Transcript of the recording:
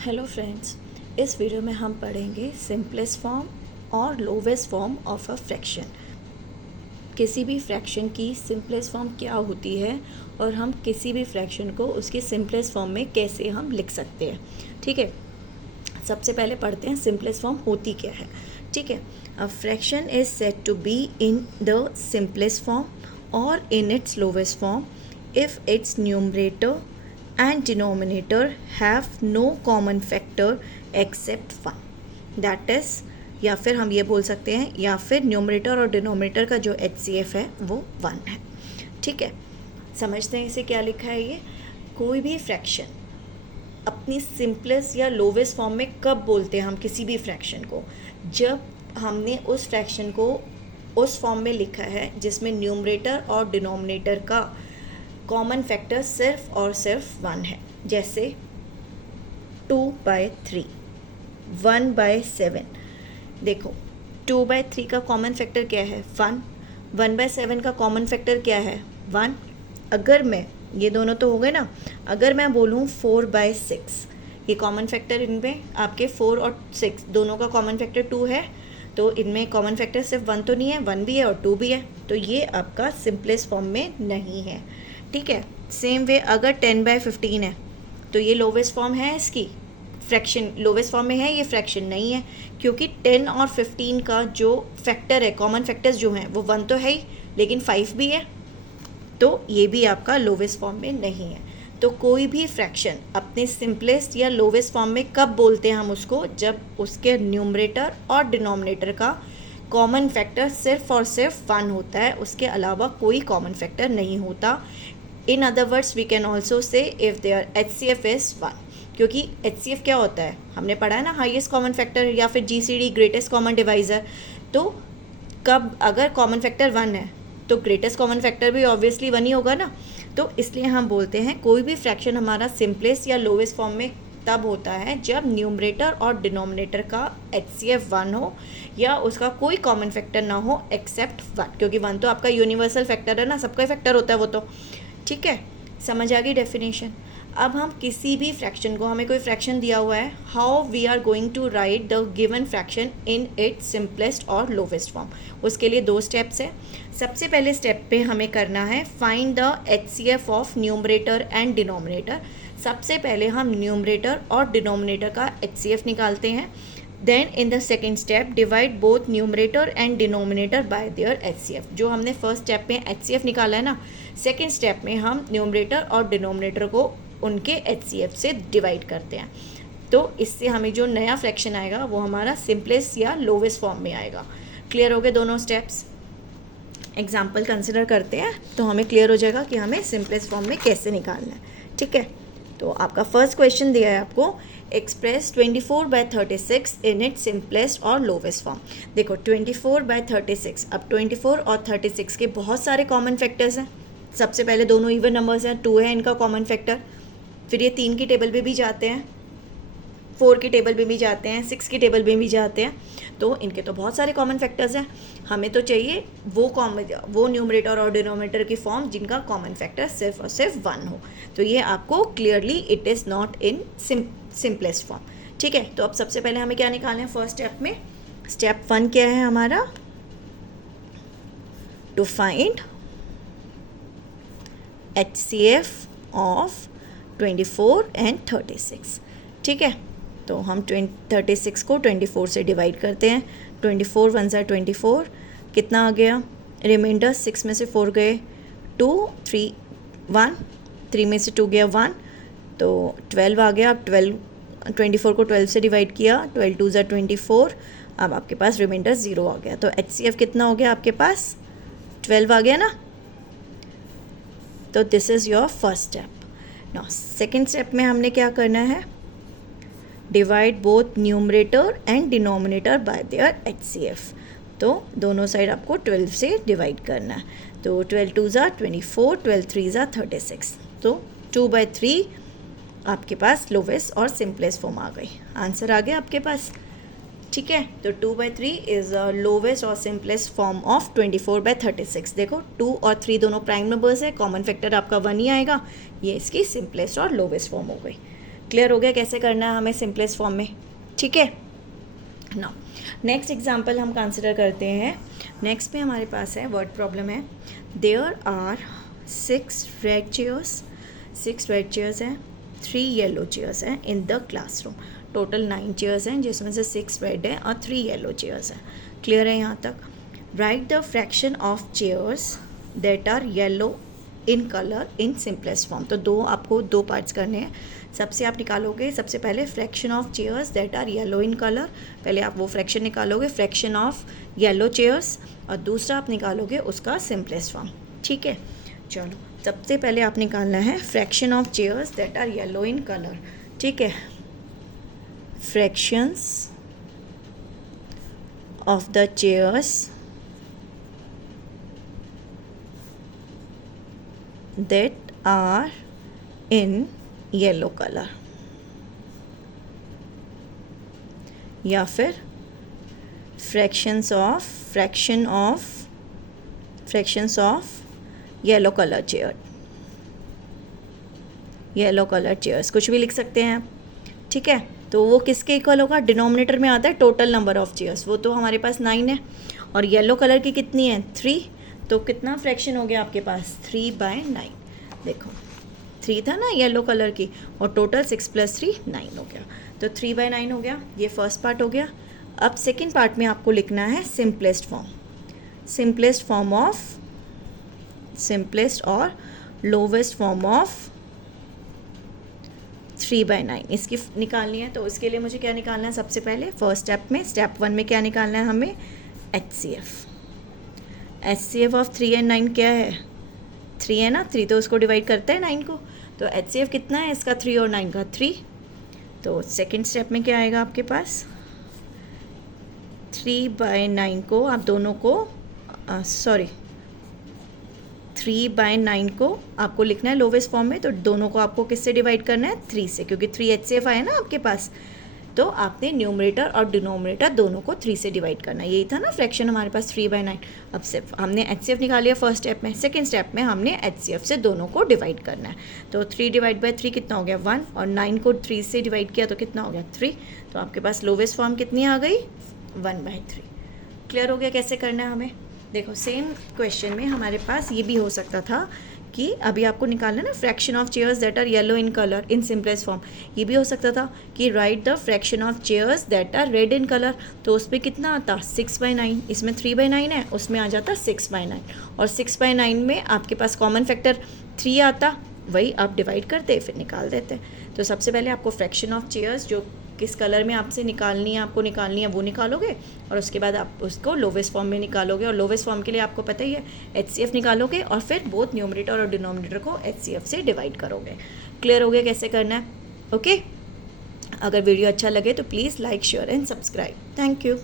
Hello friends, इस video में हम पढ़ेंगे सिंपलेस्ट फॉर्म और lowest form of a fraction. किसी भी फ्रैक्शन की सिंपलेस्ट फॉर्म क्या होती है और हम किसी भी फ्रैक्शन को उसकी सिंपलेस्ट फॉर्म में कैसे हम लिख सकते हैं। ठीक है, सबसे पहले पढ़ते हैं सिंपलेस्ट फॉर्म होती क्या है। ठीक है, a fraction is said to be in the simplest form और in its lowest form if its numerator and denominator have no common factor except 1, that is, या फिर हम ये बोल सकते हैं या फिर न्यूमरेटर और डिनोमिनेटर का जो HCF है वो 1 है। ठीक है, समझते हैं इसे क्या लिखा है। ये कोई भी फ्रैक्शन अपनी सिंपलेस्ट या लोवेस्ट फॉर्म में कब बोलते हैं हम किसी भी फ्रैक्शन को, जब हमने उस फ्रैक्शन को उस फॉर्म में लिखा है जिसमें न्यूमरेटर और डिनोमिनेटर का कॉमन फैक्टर सिर्फ और सिर्फ 1 है। जैसे 2/3, 1/7। देखो 2/3 का कॉमन फैक्टर क्या है 1, 1/7 का कॉमन फैक्टर क्या है 1। अगर मैं ये दोनों तो हो गए ना, अगर मैं बोलूँ 4/6, ये कॉमन फैक्टर इनमें आपके 4 और 6 दोनों का कॉमन फैक्टर 2 है, तो इनमें कॉमन फैक्टर सिर्फ 1 तो नहीं है, 1 भी है और 2 भी है, तो ये आपका सिंपलेस्ट फॉर्म में नहीं है। ठीक है, सेम वे अगर 10/15 है तो ये लोवेस्ट फॉर्म है, इसकी फ्रैक्शन लोवेस्ट फॉर्म में है, ये फ्रैक्शन नहीं है, क्योंकि 10 और 15 का जो फैक्टर है, कॉमन फैक्टर्स जो हैं वो 1 तो है ही, लेकिन 5 भी है, तो ये भी आपका लोवेस्ट फॉर्म में नहीं है। तो कोई भी फ्रैक्शन अपने सिंपलेस्ट या लोवेस्ट फॉर्म में कब बोलते हैं हम उसको, जब उसके न्यूमरेटर और डिनोमिनेटर का कॉमन फैक्टर सिर्फ और सिर्फ 1 होता है, उसके अलावा कोई कॉमन फैक्टर नहीं होता। In other words we can also say if their HCF is 1, क्योंकि HCF क्या होता है हमने पढ़ा है ना, हाईएस्ट कॉमन फैक्टर या फिर GCD ग्रेटेस्ट कॉमन डिवाइज़र। तो कब अगर कॉमन फैक्टर 1 है तो ग्रेटेस्ट कॉमन फैक्टर भी ऑब्वियसली 1 ही होगा ना। तो इसलिए हम बोलते हैं कोई भी फ्रैक्शन हमारा सिंपलेस्ट या लोवेस्ट फॉर्म में तब होता है जब न्यूमरेटर और डिनोमिनेटर का HCF 1 हो या उसका कोई कॉमन फैक्टर ना हो एक्सेप्ट 1, क्योंकि 1 तो आपका यूनिवर्सल फैक्टर है ना, सबका फैक्टर होता है वो तो। ठीक है, समझ आ गई डेफिनेशन। अब हम किसी भी फ्रैक्शन को, हमें कोई फ्रैक्शन दिया हुआ है, how we are going to write the given fraction in its simplest और लोवेस्ट फॉर्म, उसके लिए 2 स्टेप्स है। सबसे पहले स्टेप पे हमें करना है find the HCF of numerator and denominator. सबसे पहले हम न्यूमरेटर और डिनोमिनेटर का HCF निकालते हैं। Then in the second step divide both numerator and denominator by their HCF। जो हमने फर्स्ट स्टेप में HCF निकाला है ना, सेकेंड स्टेप में हम न्यूमरेटर और डिनोमिनेटर को उनके HCF से डिवाइड करते हैं। तो इससे हमें जो नया फ्रैक्शन आएगा वो हमारा सिंपलेस्ट या लोवेस्ट फॉर्म में आएगा। क्लियर हो गए दोनों स्टेप्स? एग्जाम्पल कंसिडर करते हैं तो हमें क्लियर हो जाएगा कि हमें सिंपलेस्ट फॉर्म में कैसे निकालना है। ठीक है, तो आपका फर्स्ट क्वेश्चन दिया है आपको, एक्सप्रेस 24/36 इन इट सिंपलेस्ट और लोवेस्ट फॉर्म। देखो 24/36, अब 24 और 36 के बहुत सारे कॉमन फैक्टर्स हैं। सबसे पहले दोनों इवन नंबर्स हैं, 2 है इनका कॉमन फैक्टर, फिर ये 3 की टेबल पे भी जाते हैं, 4 की टेबल पे भी जाते हैं, 6 की टेबल पे भी जाते हैं, तो इनके तो बहुत सारे कॉमन फैक्टर्स हैं। हमें तो चाहिए वो न्यूमरेटर और डिनोमिनेटर की फॉर्म जिनका कॉमन फैक्टर सिर्फ और सिर्फ 1 हो। तो ये आपको clearly it is not in simplest form. ठीक है, तो अब सबसे पहले हमें क्या निकालना है फर्स्ट स्टेप में। स्टेप 1 क्या है हमारा, to find HCF of 24 and 36। ठीक है, तो हम 36 को 24 से डिवाइड करते हैं। 24 1 ज़ा 24, कितना आ गया, रिमाइंडर 6 में से 4 गए, 2 3 1, 3 में से 2 गया 1, तो 12 आ गया। अब 24 को 12 से डिवाइड किया, 12 2 ज़ा 24, अब आपके पास रिमाइंडर 0 आ गया। तो HCF कितना हो गया आपके पास, 12 आ गया ना। तो this is your first step. Now second step में हमने क्या करना है, divide both numerator and denominator by their HCF। तो दोनों साइड आपको 12 से डिवाइड करना है। तो 12 2 ज़ा 24, 12 3 ज़ा 36, तो 2/3 आपके पास लोवेस्ट और सिंपलेस्ट फॉर्म आ गई। आंसर आ गया आपके पास। ठीक है, तो 2/3 इज़ लोवेस्ट और सिंपलेस्ट फॉर्म ऑफ 24/36। देखो 2 और 3 दोनों प्राइम नंबर्स है, कॉमन फैक्टर आपका 1 ही आएगा, ये इसकी सिंपलेस्ट और लोवेस्ट फॉर्म हो गई। क्लियर हो गया कैसे करना है हमें सिंपलेस्ट फॉर्म में, ठीक है। नाउ नेक्स्ट एग्जांपल हम कंसिडर करते हैं। नेक्स्ट पे हमारे पास है वर्ड प्रॉब्लम है। देयर आर 6 रेड चेयर्स हैं, 3 येलो चेयर्स हैं in the classroom. Total 9 chairs हैं जिसमें से 6 रेड है और 3 येलो चेयर्स हैं। क्लियर है यहाँ तक। Write the fraction of chairs that are yellow in colour in simplest form. तो आपको दो पार्ट्स करने हैं। सबसे आप निकालोगे सबसे पहले fraction of chairs that are yellow in colour, पहले आप वो फ्रैक्शन निकालोगे, फ्रैक्शन ऑफ येलो चेयर्स, और दूसरा आप निकालोगे उसका सिंपलेस्ट फॉर्म, ठीक है। चलो सबसे पहले आप निकालना है fraction of chairs that are yellow in colour, ठीक है। Fractions of the chairs that are in yellow color, या फिर fractions of yellow color chairs, कुछ भी लिख सकते हैं आप, ठीक है। तो वो किसके इक्वल होगा, डिनोमिनेटर में आता है टोटल नंबर ऑफ चेयर्स, वो तो हमारे पास 9 है, और येलो कलर की कितनी है 3, तो कितना फ्रैक्शन हो गया आपके पास 3/9। देखो 3 था ना येलो कलर की, और टोटल 6 + 3 9 हो गया, तो 3/9 हो गया। ये फर्स्ट पार्ट हो गया। अब सेकंड पार्ट में आपको लिखना है सिंपलेस्ट और लोवेस्ट फॉर्म ऑफ 3/9 इसकी निकालनी है। तो उसके लिए मुझे क्या निकालना है, सबसे पहले फर्स्ट स्टेप 1 में क्या निकालना है हमें, HCF ऑफ 3 एंड 9 क्या है, 3 है ना, 3 तो उसको डिवाइड करते हैं 9 को, तो HCF कितना है इसका 3 और 9 का 3। तो सेकंड स्टेप में क्या आएगा आपके पास, 3/9 को आप दोनों को 3/9 को आपको लिखना है लोवेस्ट फॉर्म में, तो दोनों को आपको किससे डिवाइड करना है 3 से, क्योंकि 3 HCF आया ना आपके पास, तो आपने न्यूमरेटर और डिनोमिनेटर दोनों को 3 से डिवाइड करना है। यही था ना फ्रैक्शन हमारे पास 3/9। अब सिर्फ हमने HCF निकाल लिया फर्स्ट स्टेप में, सेकंड स्टेप में हमने HCF से दोनों को डिवाइड करना है। तो 3/3 कितना हो गया 1, और 9 को 3 से डिवाइड किया तो कितना हो गया 3। तो आपके पास लोवेस्ट फॉर्म कितनी आ गई 1/3। क्लियर हो गया कैसे करना है हमें। देखो सेम क्वेश्चन में हमारे पास ये भी हो सकता था कि अभी आपको निकालना है ना fraction of chairs that are yellow in colour in simplest form. ये भी हो सकता था कि write the fraction of chairs that are red in colour, तो उस पर कितना आता 6/9, इसमें 3/9 है, उसमें आ जाता 6/9, और 6/9 में आपके पास कॉमन फैक्टर 3 आता, वही आप डिवाइड करते फिर निकाल देते। तो सबसे पहले आपको फ्रैक्शन ऑफ चेयर्स जो किस कलर में आपको निकालनी है वो निकालोगे, और उसके बाद आप उसको लोवेस्ट फॉर्म में निकालोगे, और लोवेस्ट फॉर्म के लिए आपको पता ही है HCF निकालोगे, और फिर बोथ न्यूमरेटर और डिनोमिनेटर को HCF से डिवाइड करोगे। क्लियर हो गया कैसे करना है, ओके। अगर वीडियो अच्छा लगे तो please like share and subscribe. Thank you.